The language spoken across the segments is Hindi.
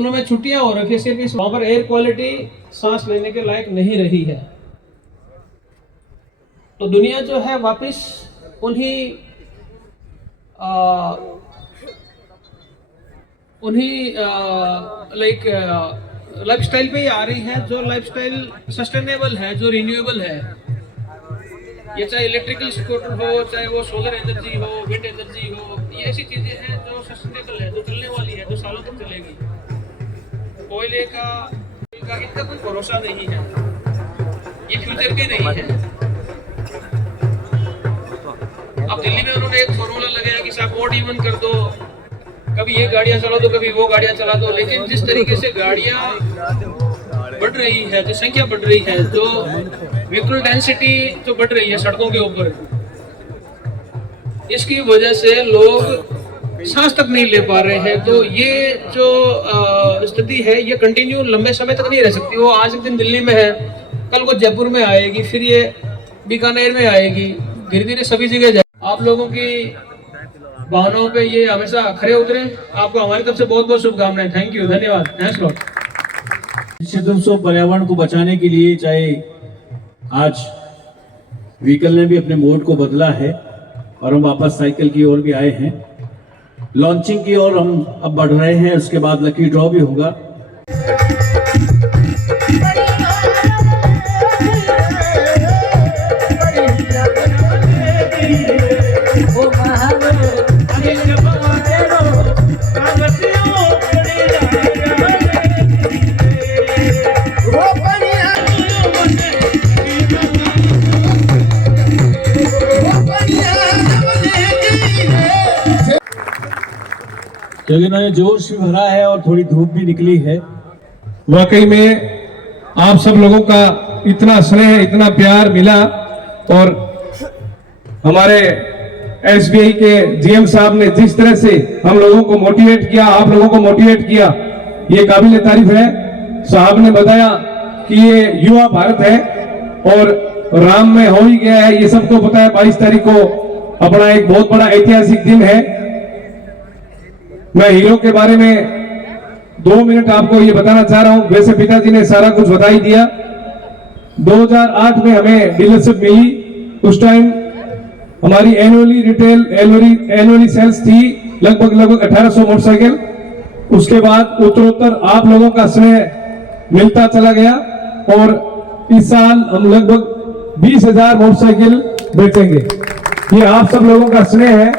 स्कूलों में छुट्टियां हो रखी है, सिर्फ वहां पर एयर क्वालिटी सांस लेने के लायक नहीं रही है। तो दुनिया जो है वापस उन्हीं लाइफस्टाइल पे ही आ रही है, जो लाइफस्टाइल सस्टेनेबल है, जो रिन्यूएबल है। ये चाहे इलेक्ट्रिकल स्कूटर हो, चाहे वो सोलर एनर्जी हो, विंड एनर्जी हो, ये ऐसी चीजें हैं जो सस्टेनेबल है, जो चलने वाली है, जो सालों तक चलेगी। कोयले का इनका कोई भरोसा नहीं है, ये फ्यूचर भी नहीं है। अब दिल्ली में उन्होंने एक फॉर्मूला लगाया कि साहब ओड इवन कर दो, कभी ये गाड़ियां चला दो, कभी वो गाड़ियां चला दो। लेकिन जिस तरीके से गाड़ियां बढ़ रही है, जो संख्या बढ़ रही है, जो व्हीकल डेंसिटी जो बढ़ रही है सड़कों के ऊपर, इसकी वजह से लोग सांस तक नहीं ले पा रहे हैं। तो ये जो स्थिति है ये कंटिन्यू लंबे समय तक नहीं रह सकती। वो आज एक दिन दिल्ली में है, कल वो जयपुर में आएगी, फिर ये बीकानेर में आएगी, धीरे धीरे सभी जगह जाए। आप लोगों की वाहनों पे ये हमेशा खड़े उतरे। आपको हमारी तरफ से बहुत बहुत शुभकामनाएं। थैंक यू, धन्यवाद, थैंक्स लॉट। निश्चित रूप से पर्यावरण को बचाने के लिए चाहे आज व्हीकल ने भी अपने मोड को बदला है और हम वापस साइकिल की ओर भी आए हैं, लॉन्चिंग की ओर हम अब बढ़ रहे हैं। उसके बाद लकी ड्रॉ भी होगा। क्योंकि इन्होंने जोश भी भरा है और थोड़ी धूप भी निकली है। वाकई में आप सब लोगों का इतना स्नेह, इतना प्यार मिला और हमारे एसबीआई के जीएम साहब ने जिस तरह से हम लोगों को मोटिवेट किया, आप लोगों को मोटिवेट किया, ये काबिल तारीफ है। साहब ने बताया कि ये युवा भारत है और राम में हो ही गया है, ये सबको पता है। 22 तारीख को अपना एक बहुत बड़ा ऐतिहासिक दिन है। मैं हीरो के बारे में 2 मिनट आपको ये बताना चाह रहा हूं। वैसे पिताजी ने सारा कुछ बता ही दिया। 2008 में हमें डीलरशिप मिली। उस टाइम हमारी एनुअली सेल्स थी लगभग 1800 मोटरसाइकिल। उसके बाद उत्तरोत्तर आप लोगों का स्नेह मिलता चला गया और इस साल हम लगभग 20,000 मोटरसाइकिल बेचेंगे। ये आप सब लोगों का स्नेह है।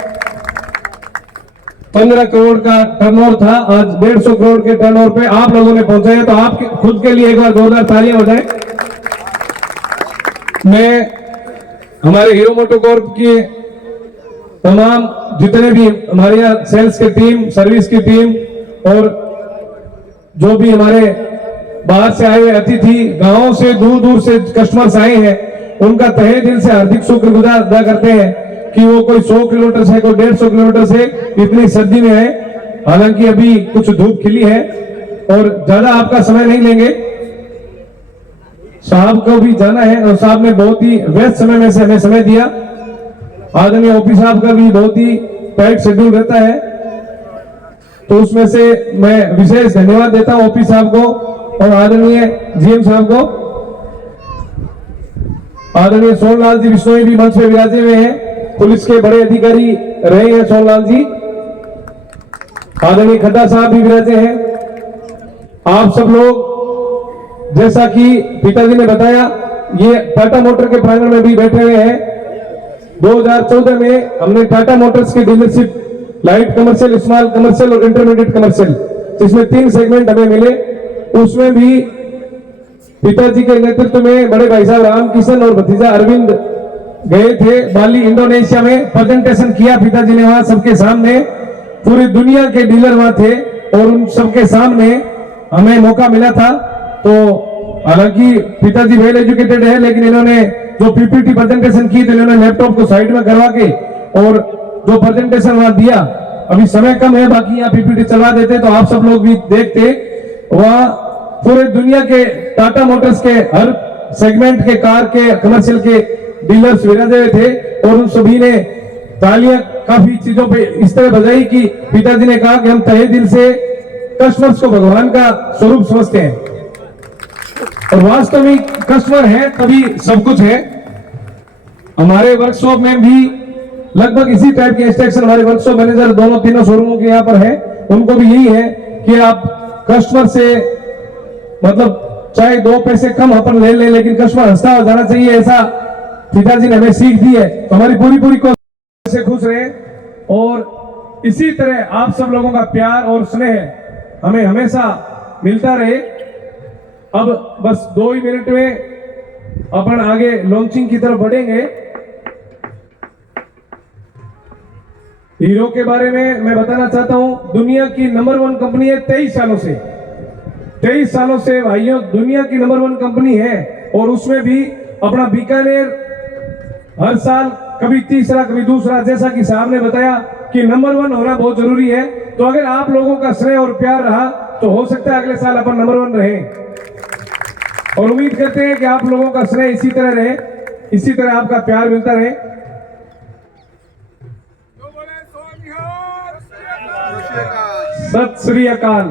15 करोड़ का टर्नओवर था, आज 150 करोड़ के टर्नओवर पे आप लोगों ने पहुंचाया। तो आप खुद के लिए एक बार जोरदार तालियां हो जाए। मैं हमारे हीरो मोटोकॉर्प के तमाम जितने भी हमारे यहाँ सेल्स की टीम, सर्विस की टीम और जो भी हमारे बाहर से आए हुए अतिथि, गांवों से दूर दूर से कस्टमर्स आए हैं, उनका तहे दिल से हार्दिक शुक्रगुजार अदा करते हैं कि वो कोई 100 किलोमीटर से, कोई 150 किलोमीटर से इतनी सर्दी में है। हालांकि अभी कुछ धूप खिली है और ज्यादा आपका समय नहीं लेंगे। साहब को भी जाना है और साहब ने बहुत ही व्यस्त समय में से हमें समय दिया। आदरणीय ओपी साहब का भी बहुत ही टाइट शेड्यूल रहता है, तो उसमें से मैं विशेष धन्यवाद देता हूं ओपी साहब को और आदरणीय जीएम साहब को। आदरणीय सोनलाल जी बिश्नोई भी मंच पे विराजे हुए हैं, पुलिस के बड़े अधिकारी रहे हैं सोनलाल जी। आदरणीय खड्डा साहब भी विराजे हैं। आप सब लोग, जैसा कि पिताजी ने बताया, ये टाटा मोटर के प्रांगण में भी बैठे हुए हैं। 2014 में हमने टाटा मोटर्स की dealership light commercial, small commercial और इंटरमीडिएट कमर्शियल, इसमें 3 सेगमेंट हमें मिले। उसमें भी पिताजी के नेतृत्व में बड़े भाई साहब रामकिशन और भतीजा अरविंद गए थे बाली, इंडोनेशिया में प्रेजेंटेशन किया पिताजी ने वहां सबके सामने। पूरी दुनिया के डीलर वहां थे और उन सबके सामने हमें मौका मिला था। तो हालांकि पिताजी वेल एजुकेटेड है, लेकिन इन्होंने जो पीपीटी प्रेजेंटेशन की थी, इन्होंने लैपटॉप को साइड में करवा के और जो प्रेजेंटेशन वहां दिया, अभी समय कम है, बाकी यहाँ पीपीटी चलवा देते तो आप सब लोग भी देखते। वहां पूरे दुनिया के टाटा मोटर्स के हर सेगमेंट के, कार के, कमर्शियल के डीलर्स विराजे हुए थे और उन सभी ने तालियां काफी चीजों पे इस तरह बजाई कि पिताजी ने कहा कि हम तहे दिल से कस्टमर्स को भगवान का स्वरूप समझते हैं और वास्तविक कस्टमर है तभी सब कुछ है। हमारे वर्कशॉप में भी लगभग इसी टाइप के इंस्ट्रक्शन हमारे वर्कशॉप मैनेजर दोनों तीनों शोरूमों के यहाँ पर है, उनको भी यही है कि आप कस्टमर से मतलब चाहे 2 पैसे कम अपन ले लें लेकिन कस्टमर हंसता हो जाना चाहिए, ऐसा पिताजी ने हमें सीख दी है। तो हमारी पूरी कोशिश से खुश रहे और इसी तरह आप सब लोगों का प्यार और स्नेह हमें हमेशा मिलता रहे। अब बस 2 ही मिनट में अपन आगे लॉन्चिंग की तरफ बढ़ेंगे। हीरो के बारे में मैं बताना चाहता हूं, दुनिया की नंबर 1 कंपनी है 23 सालों से भाइयों दुनिया की नंबर 1 कंपनी है और उसमें भी अपना बीकानेर हर साल कभी तीसरा कभी दूसरा, जैसा कि साहब ने बताया कि नंबर 1 होना बहुत जरूरी है। तो अगर आप लोगों का स्नेह और प्यार रहा तो हो सकता है अगले साल अपन नंबर 1 रहे और उम्मीद करते हैं कि आप लोगों का स्नेह इसी तरह रहे, इसी तरह आपका प्यार मिलता रहे। सत श्री अकाल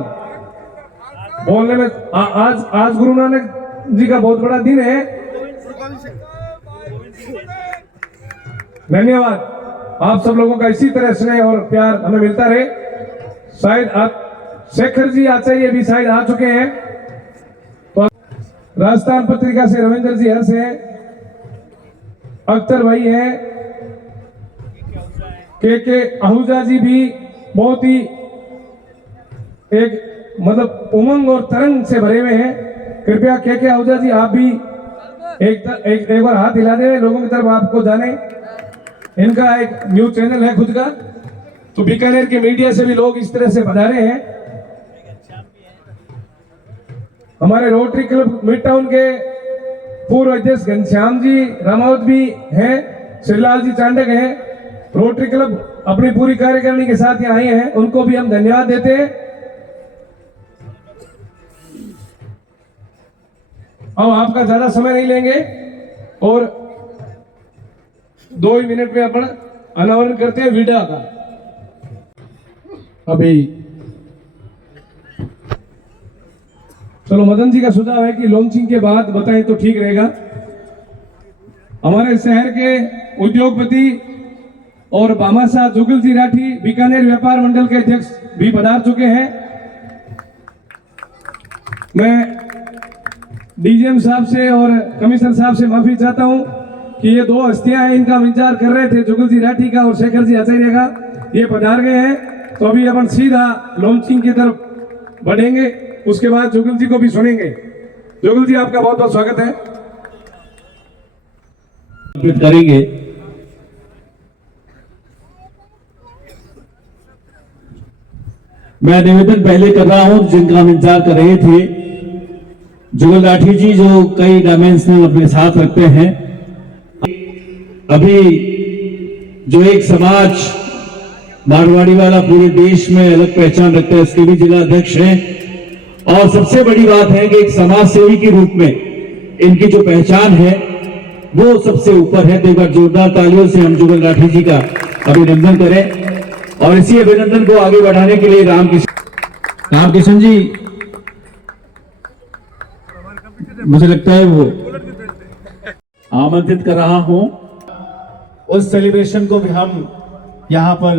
बोलने में आज गुरु नानक जी का बहुत बड़ा दिन है। धन्यवाद, आप सब लोगों का इसी तरह स्नेह और प्यार हमें मिलता रहे। शायद आप शेखर जी आचार्य भी शायद आ चुके हैं। तो राजस्थान पत्रिका से रविंद्र जी हर्ष है, अख्तर भाई है, के आहूजा जी भी बहुत ही एक मतलब उमंग और तरंग से भरे हुए हैं। कृपया के आहूजा जी आप भी एक बार हाथ हिला दें, लोगों की तरफ आपको जाने। इनका एक न्यूज चैनल है खुद का, तो बीकानेर के मीडिया से भी लोग इस तरह से पधारे हैं। हमारे रोटरी क्लब मिड टाउन के पूर्व अध्यक्ष घनश्याम जी रामावत भी हैं, श्रीलाल जी चांडक हैं। रोटरी क्लब अपनी पूरी कार्यकारिणी के साथ यहाँ आए हैं, उनको भी हम धन्यवाद देते हैं। अब आपका ज्यादा समय नहीं लेंगे और 2 ही मिनट में अपन अनावरण करते हैं वीडियो का। अभी चलो मदन जी का सुझाव है कि लॉन्चिंग के बाद बताएं तो ठीक रहेगा। हमारे शहर के उद्योगपति और भामाशाह जुगल जी राठी बीकानेर व्यापार मंडल के अध्यक्ष भी पधार चुके हैं। मैं डीजीएम साहब से और कमिश्नर साहब से माफी चाहता हूं कि ये 2 हस्तियां हैं, इनका इंतजार कर रहे थे, जुगल जी राठी का और शेखर जी आचार्य का, ये पधार गए हैं। तो अभी अपन सीधा लॉन्चिंग की तरफ बढ़ेंगे, उसके बाद जुगल जी को भी सुनेंगे। जुगल जी आपका बहुत बहुत स्वागत है। करेंगे मैं निवेदन पहले कर रहा हूं जिनका हम इंतजार कर रहे थे, जुगल राठी जी जो कई डायमेंशनल अपने साथ रखते हैं। अभी जो एक समाज मारवाड़ी वाला पूरे देश में अलग पहचान रखता है, उसके भी जिला अध्यक्ष हैं और सबसे बड़ी बात है कि एक समाज सेवी के रूप में इनकी जो पहचान है वो सबसे ऊपर है। तो एक बार जोरदार तालियों से हम जुगल राठी जी का अभिनंदन करें और इसी अभिनंदन को आगे बढ़ाने के लिए रामकिशन जी मुझे लगता है वो आमंत्रित कर रहा हूं। उस सेलिब्रेशन को भी हम यहां पर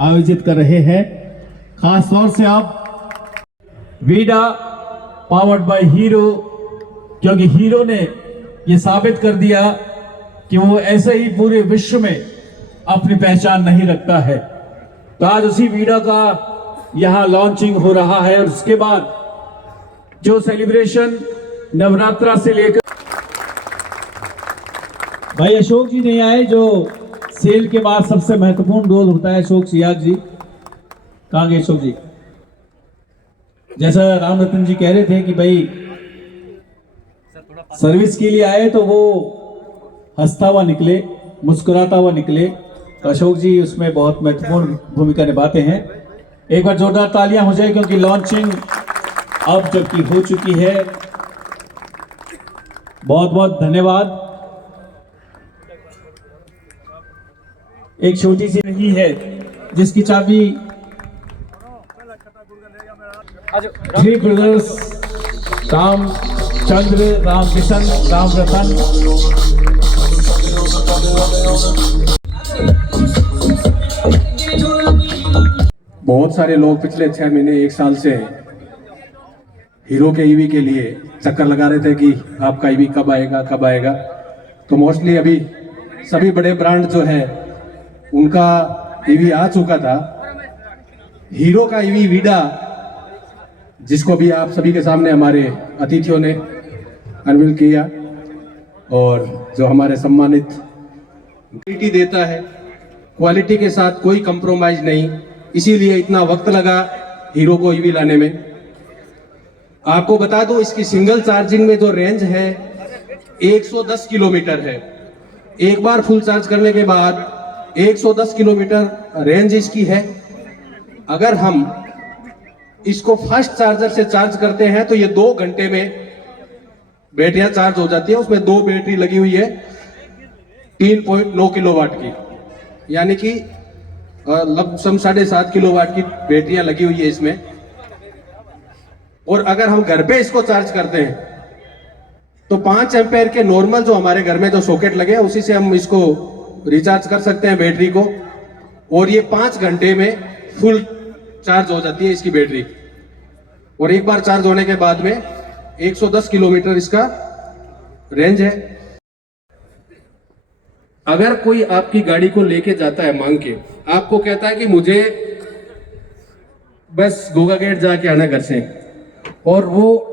आयोजित कर रहे हैं। खास तौर से आप वीडा पावर्ड बाय हीरो, क्योंकि हीरो ने यह साबित कर दिया कि वो ऐसे ही पूरे विश्व में अपनी पहचान नहीं रखता है। तो आज उसी वीडा का यहां लॉन्चिंग हो रहा है और उसके बाद जो सेलिब्रेशन नवरात्रा से लेकर भाई अशोक जी नहीं आए, जो सेल के बाद सबसे महत्वपूर्ण रोल होता है। अशोक सियाग जी कहाँ गए? अशोक जी, जैसा राम रतन जी कह रहे थे कि भाई सर्विस के लिए आए तो वो हंसता हुआ निकले, मुस्कुराता हुआ निकले। तो अशोक जी उसमें बहुत महत्वपूर्ण भूमिका निभाते हैं। एक बार जोरदार तालियां हो जाए क्योंकि लॉन्चिंग अब जबकि हो चुकी है। बहुत बहुत धन्यवाद। एक छोटी सी नहीं है जिसकी चाबी थ्री ब्रदर्स रामचंद्र, रामकिशन, रामरतन। बहुत सारे लोग पिछले 6 महीने 1 साल से हीरो के ईवी के लिए चक्कर लगा रहे थे कि आपका ईवी कब आएगा कब आएगा। तो मोस्टली अभी सभी बड़े ब्रांड जो है उनका ईवी आ चुका था। हीरो का ईवी वीडा, जिसको भी आप सभी के सामने हमारे अतिथियों ने अनवील किया और जो हमारे सम्मानित क्वालिटी देता है, क्वालिटी के साथ कोई कंप्रोमाइज नहीं, इसीलिए इतना वक्त लगा हीरो को ईवी लाने में। आपको बता दो इसकी सिंगल चार्जिंग में जो रेंज है 110 किलोमीटर है। एक बार फुल चार्ज करने के बाद 110 किलोमीटर रेंज इसकी है। अगर हम इसको फास्ट चार्जर से चार्ज करते हैं तो ये 2 घंटे में बैटरियां चार्ज हो जाती है। उसमें 2 बैटरी लगी हुई है 3.9 किलोवाट की, यानी कि लगभग 7.5 किलोवाट की बैटरियां लगी हुई है इसमें। और अगर हम घर पे इसको चार्ज करते हैं तो 5 एम्पेयर के नॉर्मल जो हमारे घर में जो सॉकेट लगे हैं उसी से हम इसको रिचार्ज कर सकते हैं बैटरी को, और ये 5 घंटे में फुल चार्ज हो जाती है इसकी बैटरी। और एक बार चार्ज होने के बाद में 110 किलोमीटर इसका रेंज है। अगर कोई आपकी गाड़ी को लेके जाता है मांग के, आपको कहता है कि मुझे बस गोगा गेट जाके आना घर से, और वो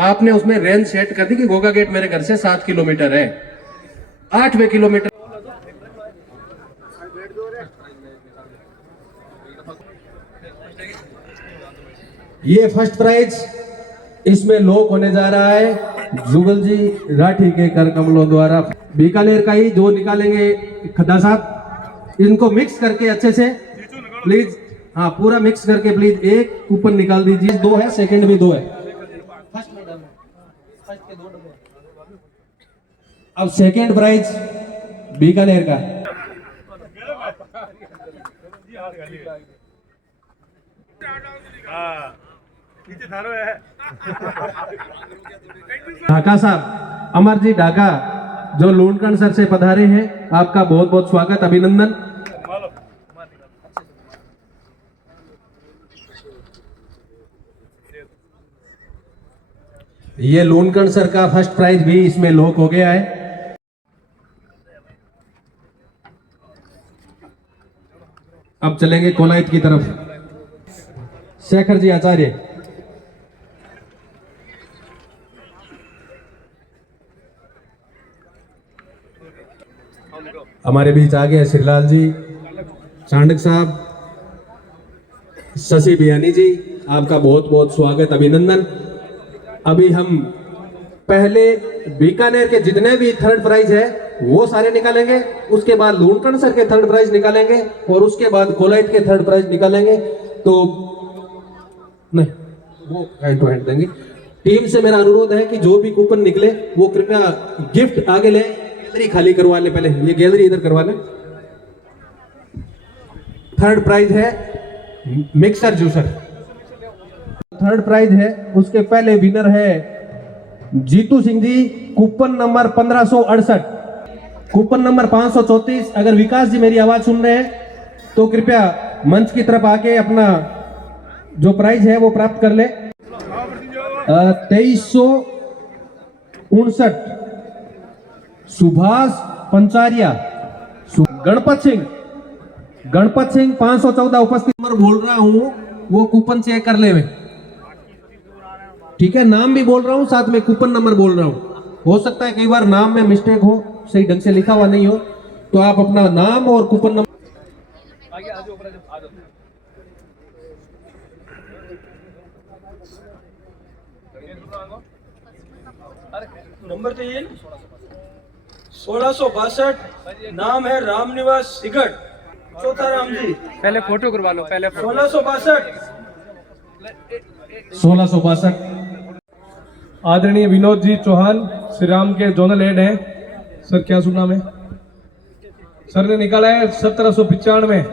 आपने उसमें रेंज सेट कर दी कि गोगा गेट मेरे घर से 7 किलोमीटर है, 8वें किलोमीटर ये फर्स्ट प्राइज इसमें लॉक होने जा रहा है जुगल जी राठी के कर कमलों द्वारा। बीकानेर का ही जो निकालेंगे खड्डा साहब, इनको मिक्स करके अच्छे से प्लीज, हाँ पूरा मिक्स करके प्लीज एक कूपन निकाल दीजिए। 2 है, सेकंड भी 2 है। अब सेकंड प्राइज बीकानेर का ढाका साहब, अमर जी ढाका जो लूणकंड सर से पधारे हैं, आपका बहुत बहुत स्वागत, अभिनंदन। ये लूणकंड सर का फर्स्ट प्राइज भी इसमें लॉक हो गया है। अब चलेंगे कोलायत की तरफ। शेखर जी आचार्य, हमारे बीच आ गए श्रीलाल जी, चांडक साहब, शशि बियानी जी, आपका बहुत बहुत स्वागत, अभिनंदन। अभी हम पहले बीकानेर के जितने भी थर्ड प्राइज है वो सारे निकालेंगे, उसके बाद लूणकंड सर के थर्ड प्राइज निकालेंगे, और उसके बाद कोलायत के थर्ड प्राइज निकालेंगे। तो नहीं, वो हैंड टू हैंड देंगे। टीम से मेरा अनुरोध है कि जो भी कूपन निकले वो कृपया गिफ्ट आगे ले, गैलरी खाली करवा ले, पहले ये गैलरी इधर करवा ले। थर्ड प्राइज है मिक्सर जूसर, थर्ड प्राइज है। उसके पहले विनर है Jitu Singh ji, coupon number 1568, coupon number 534। अगर विकास जी मेरी आवाज सुन रहे हैं तो कृपया मंच की तरफ आके अपना जो प्राइज है वो प्राप्त कर ले। 2359 सुभाष पंचारिया, गणपत सिंह 514 उपस्थित नंबर बोल रहा हूं, वो कूपन चेक कर ले में, ठीक है। नाम भी बोल रहा हूं, साथ में कूपन नंबर बोल रहा हूं। हो सकता है कई बार नाम में मिस्टेक हो, सही ढंग से लिखा हुआ नहीं हो, तो आप अपना नाम और कूपन नंबर नंबर 3 1662, नाम है रामनिवास सिगट, चौथा राम जी। पहले फोटो करवा लो, पहले 1662। आदरणीय विनोद जी चौहान श्री राम के जोनल हेड हैं। सर क्या शुभ नाम है? सर ने निकाला है 1795,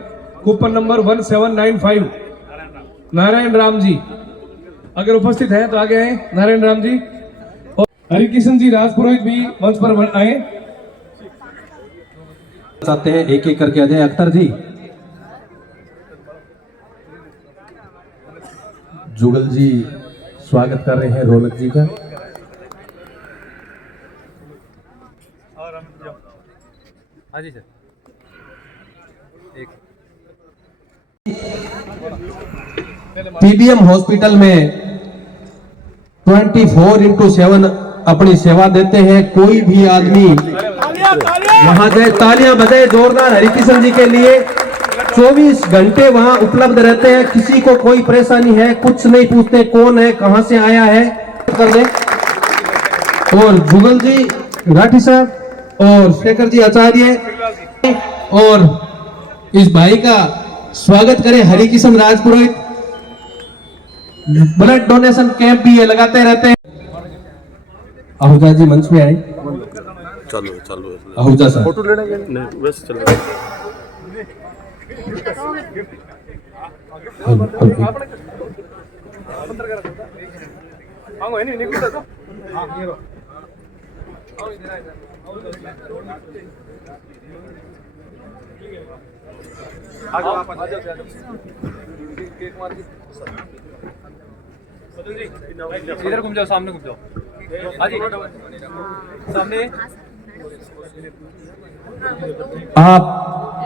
कूपन नंबर 1795, नारायण राम जी, अगर उपस्थित हैं तो आगे आए। नारायण राम जी और हरिकिशन जी राजपुरोहित भी मंच पर आए। चाहते हैं एक एक करके अजय अख्तर जी, जुगल जी स्वागत कर रहे हैं रौनक जी का। हाँ जी सर। पीबीएम हॉस्पिटल में 24/7 अपनी सेवा देते हैं। कोई भी आदमी वहां जाए, तालियां बजाए जोरदार हरिकिशन जी के लिए। 24 घंटे वहां उपलब्ध रहते हैं। किसी को कोई परेशानी है कुछ नहीं पूछते, कौन है कहां से आया है कर दे। और जुगल जी राठी साहब और शेखर जी आचार्य और इस भाई का स्वागत करें हरिकिशन राजपुरोहित। ब्लड डोनेशन कैंप भी ये लगाते रहते हैं। आहूजा जी मंच में आए। चालू चालू आहूजा साहब फोटो लेने के नहीं बस चल रहा इधर घूम जाओ, सामने घूम जाओ। हाँ जी सामने। आप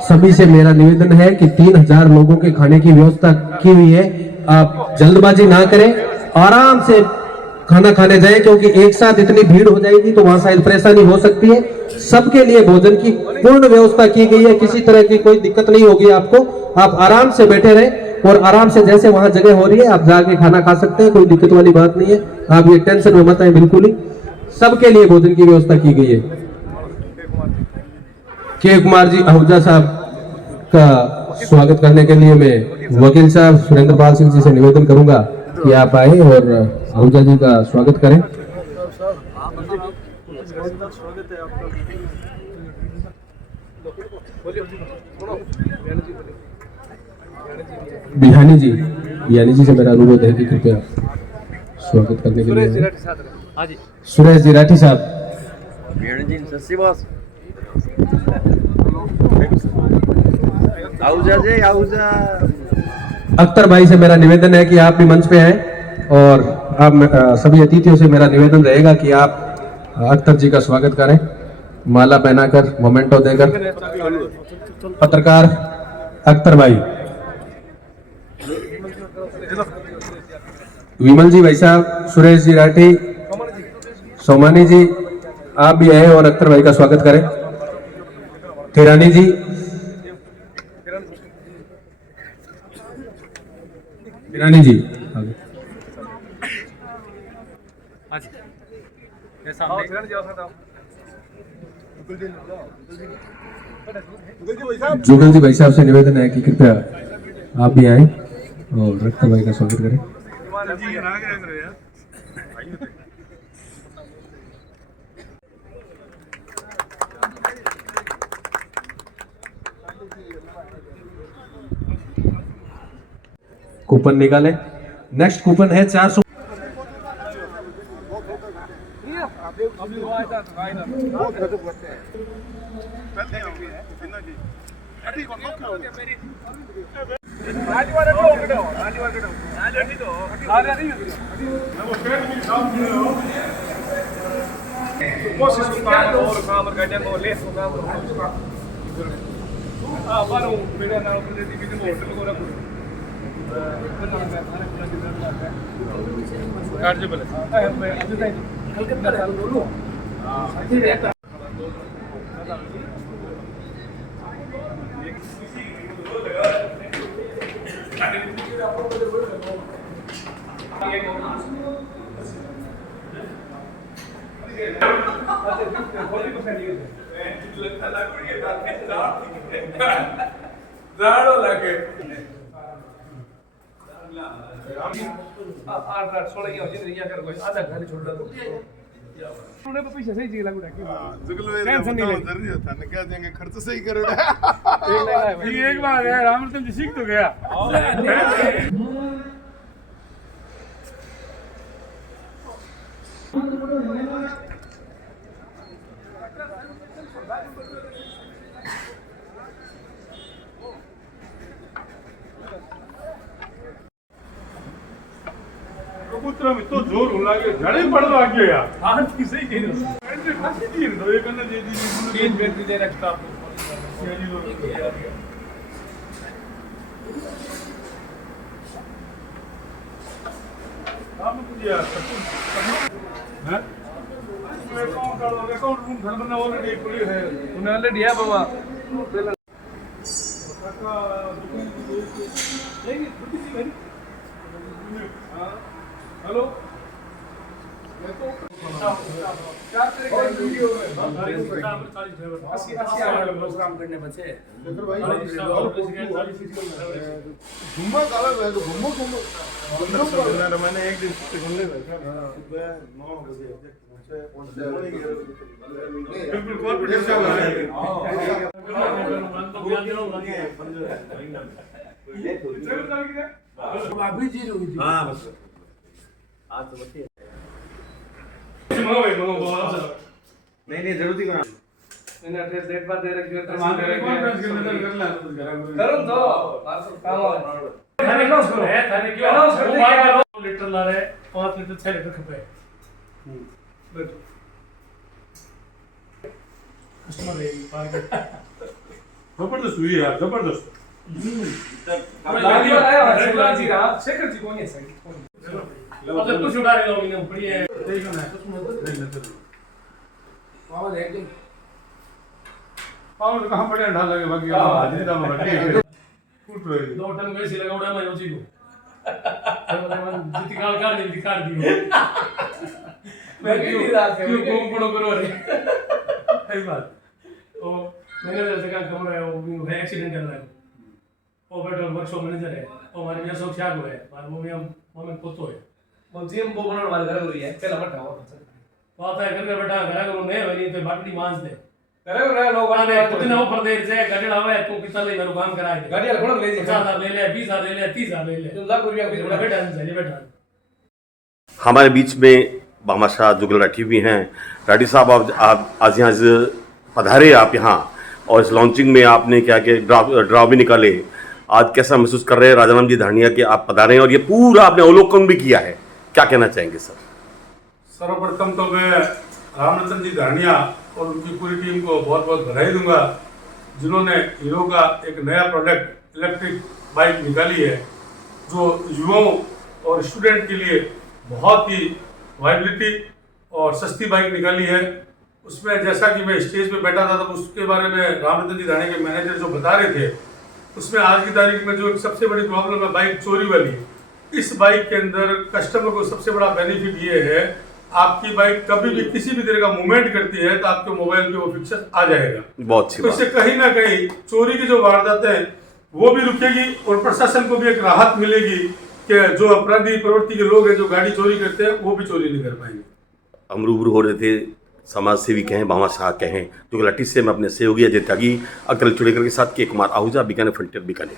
सभी से मेरा निवेदन है कि 3000 लोगों के खाने की व्यवस्था की हुई है। आप जल्दबाजी ना करें, आराम से खाना खाने जाएं, क्योंकि एक साथ इतनी भीड़ हो जाएगी तो वहां शायद परेशानी हो सकती है। सबके लिए भोजन की पूर्ण व्यवस्था की गई है, किसी तरह की कोई दिक्कत नहीं होगी आपको। आप आराम से बैठे रहें और आराम से जैसे वहां जगह हो रही है आप जाके खाना खा सकते हैं, कोई दिक्कत वाली बात नहीं है। आप ये टेंशन में मत आए, बिल्कुल ही सबके लिए भोजन की व्यवस्था की गई है। के कुमार जी आहूजा साहब का स्वागत करने के लिए मैं वकील साहब सुरेंद्र पाल सिंह जी से निवेदन करूंगा कि आप आए और आहूजा जी का स्वागत करें। बिहानी जी से मेरा अनुरोध है कि कृपया स्वागत करने के लिए। हाँ जी सुरेश जी राठी साहब, अख्तर भाई से मेरा निवेदन है कि आप भी मंच पे आए और आप सभी अतिथियों से मेरा निवेदन रहेगा कि आप अख्तर जी का स्वागत करें, माला पहनाकर मोमेंटो देकर। पत्रकार अख्तर भाई, विमल जी भाई साहब, सुरेश जी राठी, सोमानी जी आप भी आए और अख्तर भाई का स्वागत करें। थिरानी जी, थिरानी जी हाँ जी ये सामने। जुगल जी भाई साहब से निवेदन है कि कृपया आप भी आए और अख्तर भाई का स्वागत करें। कूपन निकाले। नेक्स्ट कूपन है 400। खर्च सही करोगे। एक बार है रामचंद्र जी सीख तो गया। कबूतर में तो जोर हो लागे झड़े पड़ लागे यार। हाँ ठीक सही कह रहे हो। बैटरी खासी दी दो एक अन्ना दे दी 3 बैटरी दे रखता आपको। यानी लो काम कुछ यार हैं अकाउंट रूम घर बनना ऑलरेडी खुली है। उन्हें ऑलरेडी है बाबा। हेलो घूमो काला बैग घूमो घूमो मैंने एक दिन घूमने गया 9 बजे बिल्कुल कॉर्पोरेट चल रहा है। अभी जी हुई थी। हाँ बस आज तो बच्चे मंगो भाई मंगो नहीं जरूरत ही मैंने एड्रेस डेट पर दे रखी है। कॉन्फ्रेंस के अंदर कर ला करो दो काम हो। थाने क्लोज करो है थाने क्यों अनाउंस कर दिया 2 लीटर ला रहे 5 लीटर 6 लीटर खपे बैठो कस्टमर है पार कर जबरदस्त हुई यार जबरदस्त। लागी आया शेखर जी रहा। शेखर जी कौन है सर? मतलब कुछ उड़ा रहे लोग इन्हें बढ़िया है देखो ना बाबा देख ले। और कहां बड़े ढाल लगे बाकी हाजिरी दाम बैठे फुट रहे 2 टन में से लगा उड़ा मैं उसी को जितनी काल दी दियो मैं भी रात क्यों घूम पड़ो करो रे सही बात तो मैनेजर से काम कर रहा है वो एक्सीडेंट कर रहा है वो पेट्रोल वर्कशॉप मैनेजर है वो हमारे यहाँ सब शाग हुआ है पर वो में पोतो है वो जीएम वो बनाने वाले घर हुई है पहला बैठा हुआ तो आता है घर बैठा घर करो नहीं वनी तो बाटली मांस दे करे रहे लोग आने कितने ऊपर देर से गाड़ी लावे तू कितना ले मेरे काम कराए दे गाड़ी घोड़ा ले 50,000 ले ले 20,000 ले ले 30,000 ले ले लाख रुपया भी थोड़ा बैठा चले बैठा हमारे बीच में बामा शाह जुगल राठी भी हैं। राठी साहब आप आज यहाँ से पधारे आप यहाँ और इस लॉन्चिंग में आपने क्या कि ड्रा भी निकाले। आज कैसा महसूस कर रहे हैं राजाराम जी धानिया के आप पधारे हैं और ये पूरा आपने अवलोकन भी किया है, क्या कहना चाहेंगे सर? सर्वप्रथम तो मैं रामरतन जी धानिया और उनकी पूरी टीम को बहुत बहुत बधाई दूंगा जिन्होंने हीरो का एक नया प्रोडक्ट इलेक्ट्रिक बाइक निकाली है जो युवाओं और स्टूडेंट के लिए बहुत ही वाइबिलिटी और सस्ती बाइक निकाली है। उसमें जैसा कि मैं स्टेज पे बैठा था तब उसके बारे में रामरतन जी धानिया के मैनेजर जो बता रहे थे उसमें आज की तारीख में जो सबसे बड़ी प्रॉब्लम है बाइक चोरी वाली, इस बाइक के अंदर कस्टमर को सबसे बड़ा बेनिफिट ये है आपकी बाइक कभी भी किसी भी तरह का मूवमेंट करती है तो आपके मोबाइल पे वो पिक्चर आ जाएगा। बहुत अच्छी तो इससे कहीं ना कहीं चोरी की जो वारदातें हैं वो भी रुकेगी और प्रशासन को भी एक राहत मिलेगी कि जो अपराधी प्रवृत्ति के लोग हैं जो गाड़ी चोरी करते हैं वो भी चोरी नहीं कर पाएंगे। हम रूबरू हो रहे थे समाज सेवी कहें बामा शाह कहें जो लट्टी से मैं अपने सहयोगी अजय त्यागी अकल चुड़ेकर के साथ के कुमार आहूजा बीकानेर फ्रंटियर बीकानेर।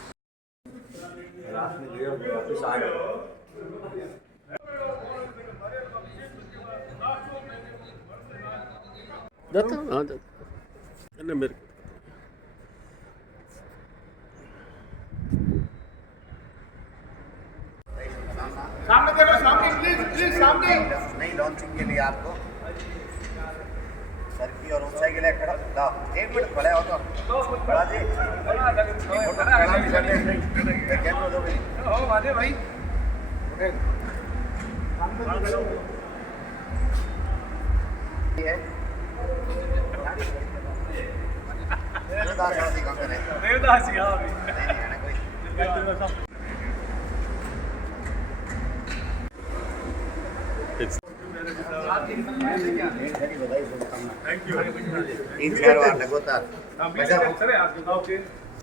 जाता हूँ हाँ जाता मेरे सामने देखो सामने प्लीज प्लीज सामने नहीं लॉन्चिंग के लिए आपको सर की और ऊंचाई के लिए खड़ा लाओ 1 मिनट खड़े हो तो बड़ा जी कैमरा दो भाई ओ वादे भाई देवदास जी हाँ थैंक यू। 3-4 बार लगातार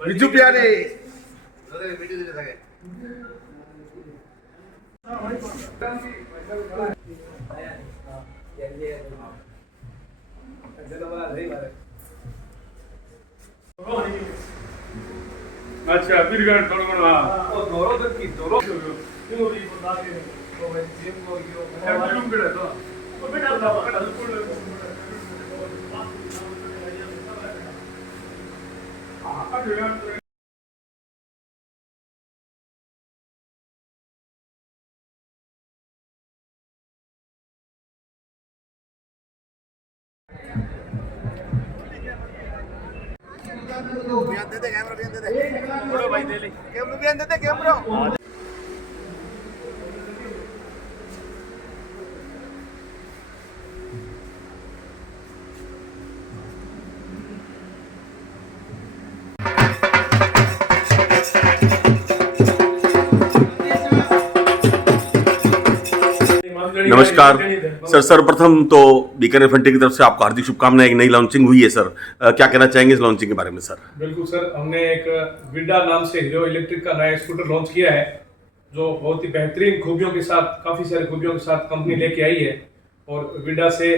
बिजू प्यारे वीडियो दे सके अच्छा फिर गए थोड़ा बड़ा दोरो तक की दोरो क्यों ये बता के तो मैं जिम को तो बेटा दे दे कैमरा भी दे दे बड़ो भाई दे ले कैमरा भी दे दे कैमरा नमस्कार सर, सर्वप्रथम तो बीकानेर फंटे की तरफ से आपको हार्दिक शुभकामनाएं। एक नई लॉन्चिंग हुई है सर, क्या कहना चाहेंगे इस लॉन्चिंग के बारे में सर? बिल्कुल सर, हमने एक विडा नाम से हीरो इलेक्ट्रिक का नया स्कूटर लॉन्च किया है जो बहुत ही बेहतरीन खूबियों के साथ, काफ़ी सारी खूबियों के साथ कंपनी लेके आई है। और विडा से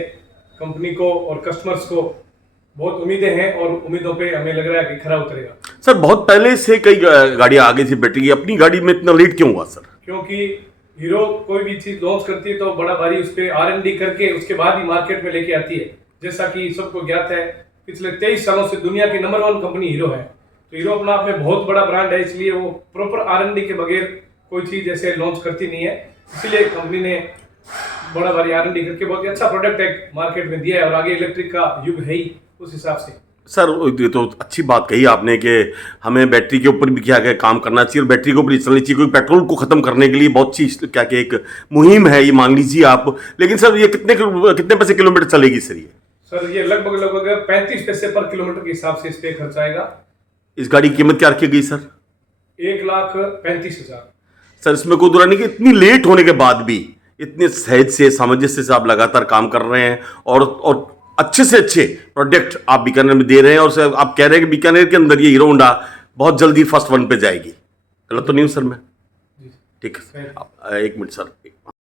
कंपनी को और कस्टमर्स को बहुत उम्मीदें हैं और उम्मीदों पे हमें लग रहा है कि खरा उतरेगा। सर बहुत पहले से कई गाड़ियां आगे थी बैटरी की, अपनी गाड़ी में इतना लेट क्यों हुआ सर? क्योंकि हीरो कोई भी चीज लॉन्च करती है तो बड़ा भारी उस पर R&D करके उसके बाद ही मार्केट में लेके आती है। जैसा कि सबको ज्ञात है, पिछले 23 सालों से दुनिया की नंबर 1 कंपनी हीरो है। तो हीरो अपना आप में बहुत बड़ा ब्रांड है, इसलिए वो प्रॉपर R&D के बगैर कोई चीज ऐसे लॉन्च करती नहीं है। इसलिए कंपनी ने बड़ा भारी R&D करके बहुत ही अच्छा प्रोडक्ट एक मार्केट में दिया है और आगे इलेक्ट्रिक का युग है ही उस हिसाब से। सर ये तो अच्छी बात कही आपने कि हमें बैटरी के ऊपर भी क्या क्या काम करना चाहिए और बैटरी के ऊपर चलनी चाहिए, क्योंकि पेट्रोल को खत्म करने के लिए बहुत चीज क्या क्या एक मुहिम है ये, मान लीजिए आप। लेकिन सर ये कितने पैसे किलोमीटर चलेगी सर ये? सर ये लगभग 35 पैसे पर किलोमीटर के हिसाब से इस पे खर्च आएगा। इस गाड़ी की कीमत क्या रखी गई सर? 1,35,000। सर इसमें कोई दुरानी कि इतनी लेट होने के बाद भी इतने सहज से सामंजस्य से आप लगातार काम कर रहे हैं और अच्छे से अच्छे प्रोडक्ट आप बीकानेर में दे रहे हैं, और आप कह रहे हैं कि बीकानेर के अंदर ये हीरो होंडा बहुत जल्दी फर्स्ट 1 पे जाएगी। गलत तो नहीं हूँ सर मैं? ठीक है, एक मिनट सर।